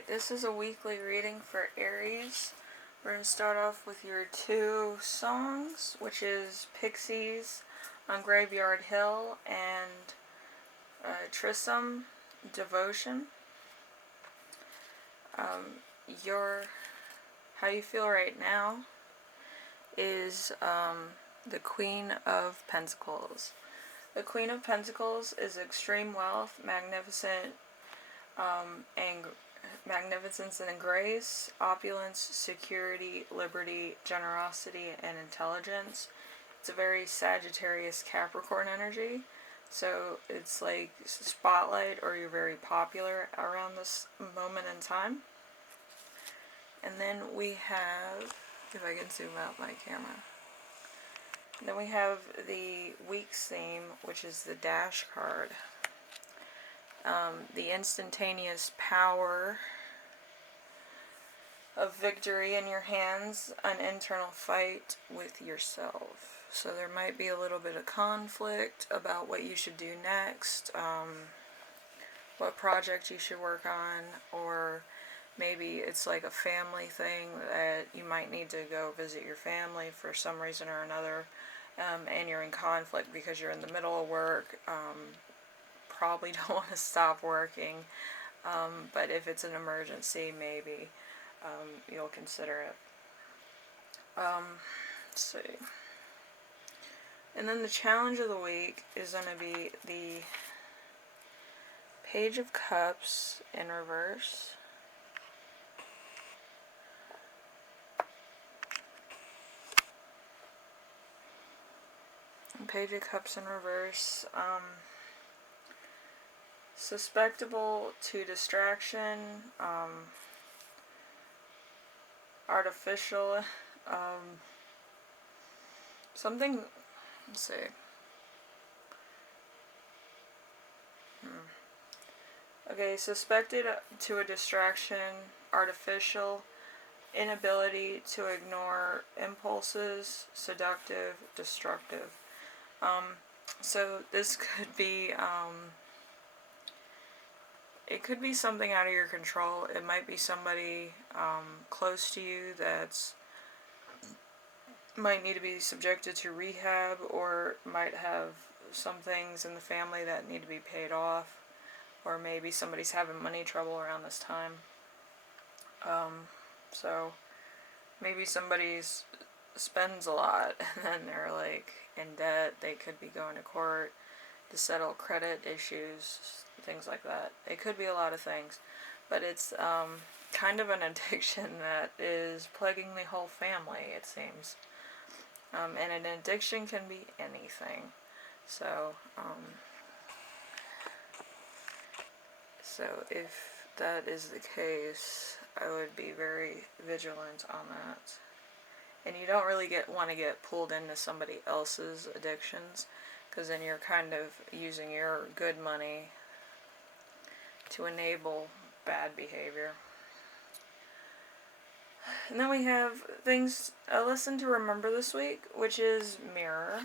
Alright, this is a weekly reading for Aries. We're going to start off with your two songs, which is Pixies on Graveyard Hill and Trissum Devotion. How you feel right now is the Queen of Pentacles. The Queen of Pentacles is extreme wealth, magnificence and grace, opulence, security, liberty, generosity, and intelligence. It's a very Sagittarius Capricorn energy. So it's like spotlight, or you're very popular around this moment in time. And then we have, if I can zoom out my camera. Then we have the week's theme, which is the Dash card. The instantaneous power of victory in your hands, an internal fight with yourself. So there might be a little bit of conflict about what you should do next, what project you should work on, or maybe it's like a family thing that you might need to go visit your family for some reason or another, and you're in conflict because you're in the middle of work. Probably don't want to stop working, but if it's an emergency, maybe you'll consider it. Let's see. And then the challenge of the week is going to be the Page of Cups in reverse. Page of Cups in reverse. Susceptible to distraction, artificial, something, let's see. Okay, suspected to a distraction, artificial, inability to ignore impulses, seductive, destructive. So this could be, it could be something out of your control. It might be somebody close to you that's might need to be subjected to rehab, or might have some things in the family that need to be paid off, or maybe somebody's having money trouble around this time. So maybe somebody spends a lot and then they're like in debt. They could be going to court to settle credit issues, things like that. It could be a lot of things, but it's kind of an addiction that is plaguing the whole family, it seems. And an addiction can be anything. So if that is the case, I would be very vigilant on that. And you don't really want to get pulled into somebody else's addictions, because then you're kind of using your good money to enable bad behavior. And then we have a lesson to remember this week, which is Mirror.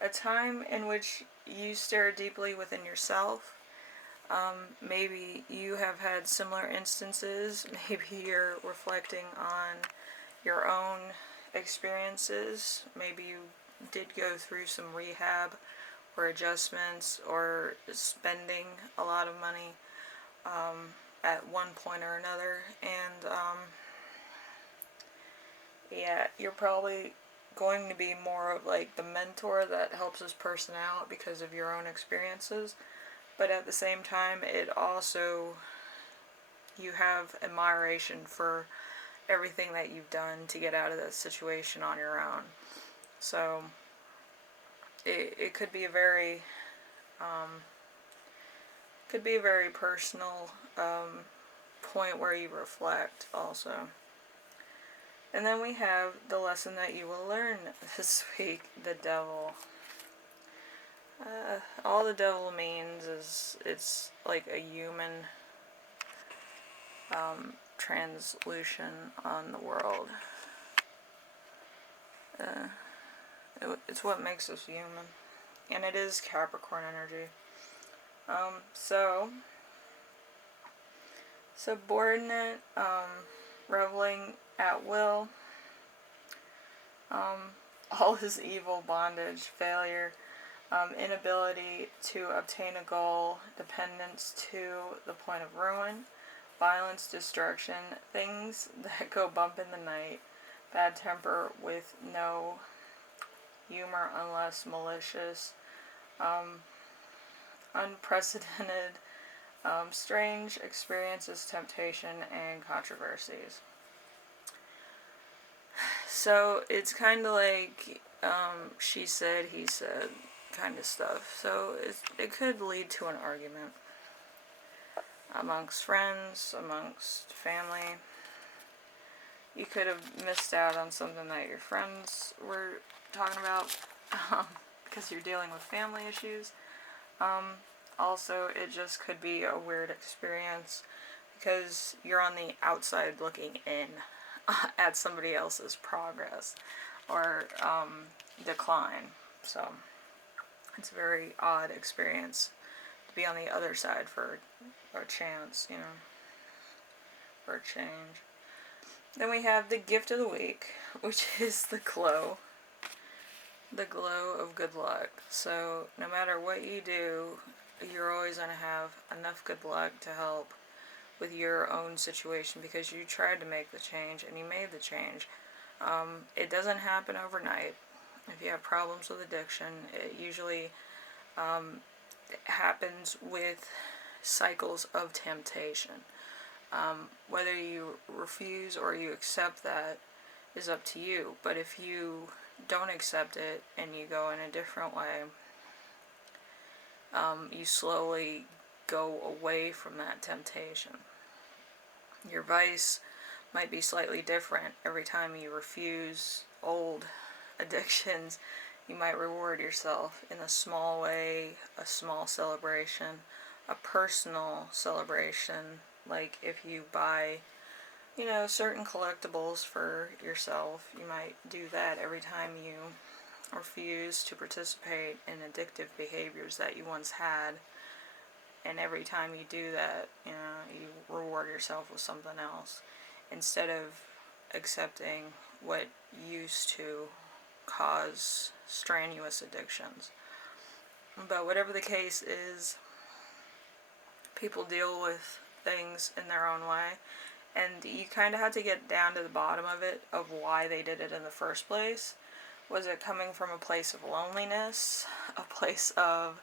A time in which you stare deeply within yourself. Maybe you have had similar instances. Maybe you're reflecting on your own experiences. Maybe you did go through some rehab or adjustments, or spending a lot of money at one point or another. And yeah, you're probably going to be more of like the mentor that helps this person out because of your own experiences. But at the same time, it also, you have admiration for everything that you've done to get out of that situation on your own. So it could be a very personal point where you reflect also. And then we have the lesson that you will learn this week, the Devil. All the Devil means is it's like a human translution on the world. It's what makes us human. And it is Capricorn energy. So subordinate, reveling at will, all is evil, bondage, failure, inability to obtain a goal, dependence to the point of ruin, violence, destruction, things that go bump in the night, bad temper with no humor unless malicious, unprecedented, strange experiences, temptation, and controversies. So it's kind of like she said, he said kind of stuff. So it could lead to an argument amongst friends, amongst family. You could have missed out on something that your friends were talking about because you're dealing with family issues. Also, it just could be a weird experience because you're on the outside looking in at somebody else's progress or decline. So it's a very odd experience to be on the other side for a chance, for a change. Then we have the gift of the week, which is the glow. The glow of good luck. So no matter what you do, you're always going to have enough good luck to help with your own situation because you tried to make the change and you made the change. It doesn't happen overnight. If you have problems with addiction, it usually happens with cycles of temptation. Whether you refuse or you accept that is up to you. But if you don't accept it and you go in a different way, you slowly go away from that temptation. Your vice might be slightly different every time you refuse old addictions. You might reward yourself in a small way, a small celebration, a personal celebration, like if you buy certain collectibles for yourself. You might do that every time you refuse to participate in addictive behaviors that you once had, and every time you do that, you reward yourself with something else instead of accepting what used to cause strenuous addictions. But whatever the case is, people deal with things in their own way, and you kind of have to get down to the bottom of it, of why they did it in the first place. Was it coming from a place of loneliness, a place of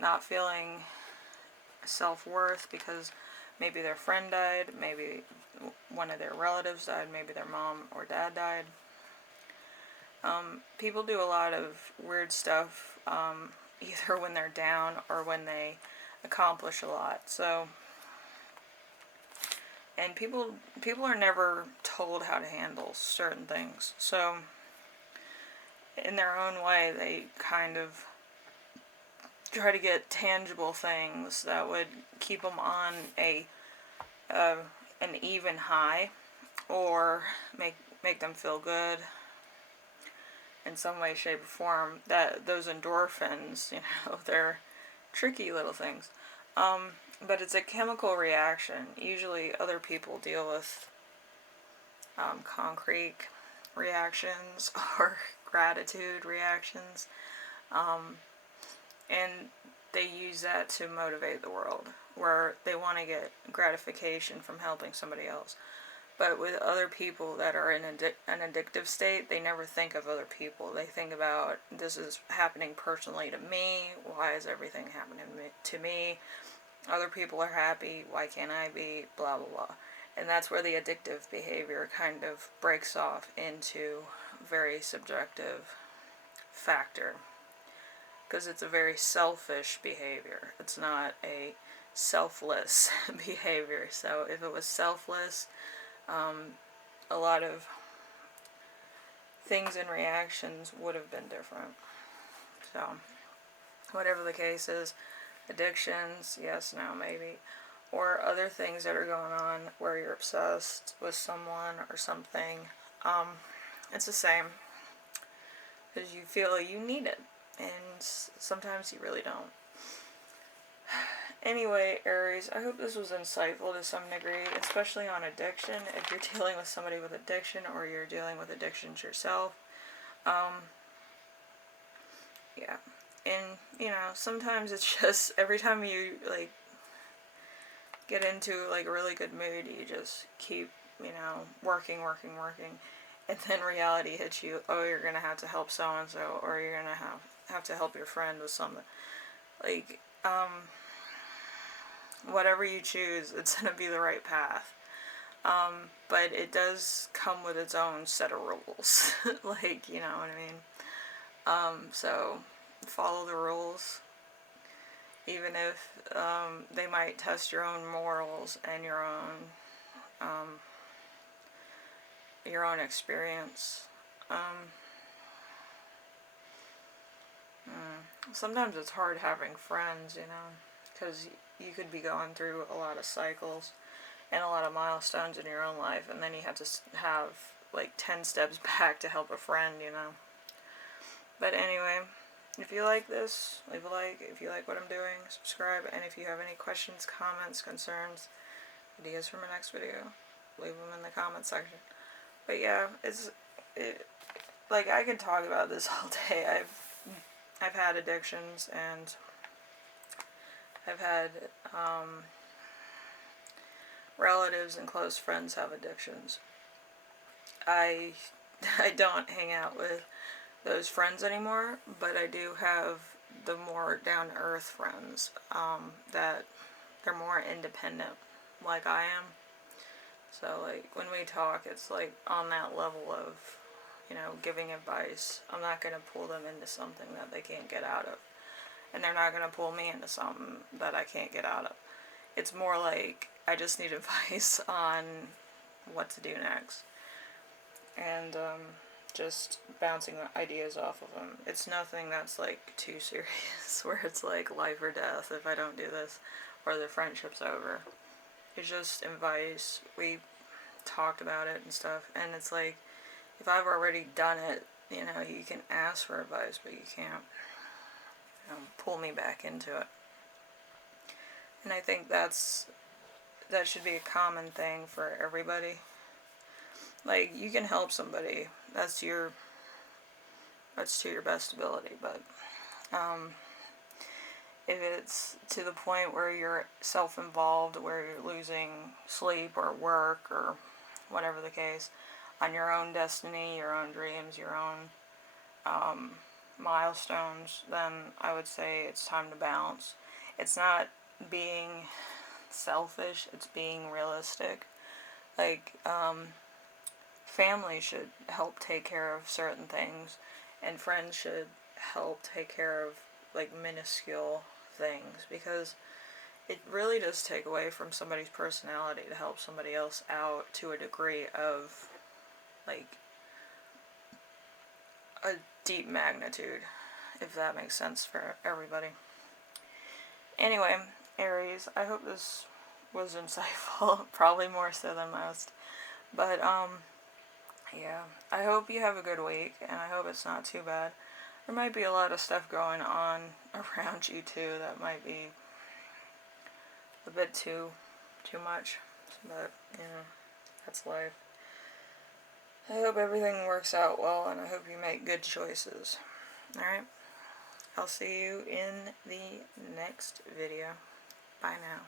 not feeling self-worth because maybe their friend died, maybe one of their relatives died, maybe their mom or dad died? People do a lot of weird stuff, either when they're down or when they accomplish a lot. So, and people are never told how to handle certain things. So, in their own way, they kind of try to get tangible things that would keep them on an even high, or make them feel good in some way, shape, or form. That those endorphins, they're tricky little things. But it's a chemical reaction. Usually other people deal with concrete reactions or gratitude reactions. And they use that to motivate the world, where they want to get gratification from helping somebody else. But with other people that are in an addictive state, they never think of other people. They think about, this is happening personally to me. Why is everything happening to me? Other people are happy. Why can't I be? Blah, blah, blah. And that's where the addictive behavior kind of breaks off into very subjective factor. Because it's a very selfish behavior. It's not a selfless behavior. So if it was selfless, a lot of things and reactions would have been different. So, whatever the case is, addictions, yes, no, maybe, or other things that are going on where you're obsessed with someone or something, it's the same, because you feel you need it, and sometimes you really don't. Anyway, Aries, I hope this was insightful to some degree, especially on addiction. If you're dealing with somebody with addiction or you're dealing with addictions yourself. Yeah. And, you know, sometimes it's just every time you, like, get into, like, a really good mood, you just keep, you know, working. And then reality hits you. Oh, you're going to have to help so-and-so, or you're going to have to help your friend with something. Like, whatever you choose, it's going to be the right path. But it does come with its own set of rules. Like, you know what I mean? So, follow the rules. Even if they might test your own morals and your own experience. Sometimes it's hard having friends, you know, because you could be going through a lot of cycles and a lot of milestones in your own life, and then you have to have like 10 steps back to help a friend, you know. But anyway, if you like this, leave a like. If you like what I'm doing, subscribe. And if you have any questions, comments, concerns, ideas for my next video, leave them in the comment section. But yeah, like, I could talk about this all day. I've had addictions, and I've had relatives and close friends have addictions. I don't hang out with those friends anymore, but I do have the more down-to-earth friends that they're more independent, like I am. So, like, when we talk, it's like on that level of, you know, giving advice. I'm not going to pull them into something that they can't get out of, and they're not going to pull me into something that I can't get out of. It's more like I just need advice on what to do next, and just bouncing ideas off of them. It's nothing that's like too serious where it's like life or death if I don't do this, or the friendship's over. It's just advice. We talked about it and stuff, and it's like, if I've already done it, you know, you can ask for advice, but you can't, you know, pull me back into it. And I think that should be a common thing for everybody. Like, you can help somebody, that's to your best ability, but if it's to the point where you're self-involved, where you're losing sleep or work or whatever the case, on your own destiny, your own dreams, your own milestones, then I would say it's time to bounce. It's not being selfish, it's being realistic. Like, family should help take care of certain things, and friends should help take care of, like, minuscule things, because it really does take away from somebody's personality to help somebody else out to a degree of, like, a deep magnitude, if that makes sense for everybody. Anyway, Aries, I hope this was insightful, probably more so than most, but yeah, I hope you have a good week, and I hope it's not too bad. There might be a lot of stuff going on around you too that might be a bit too much, but, you know, that's life. I hope everything works out well, and I hope you make good choices. Alright? I'll see you in the next video. Bye now.